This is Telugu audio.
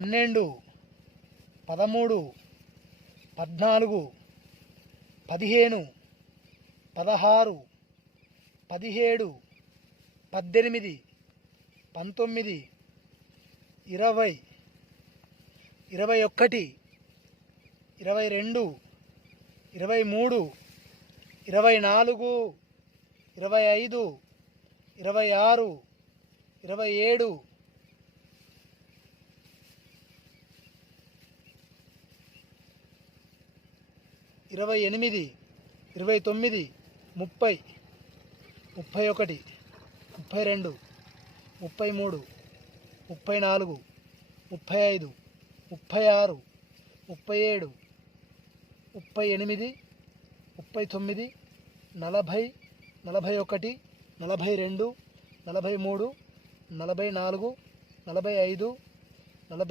12, 13, 14, 15, 16, 17, 18, 19, 20, 21, 22, 23, 24, 25, 26, 27, 28, 29, 30, 31, 32, 33, 34, 35, 36, 37, 38, 39, 40, 41, 42, 43, 44, 45, 46.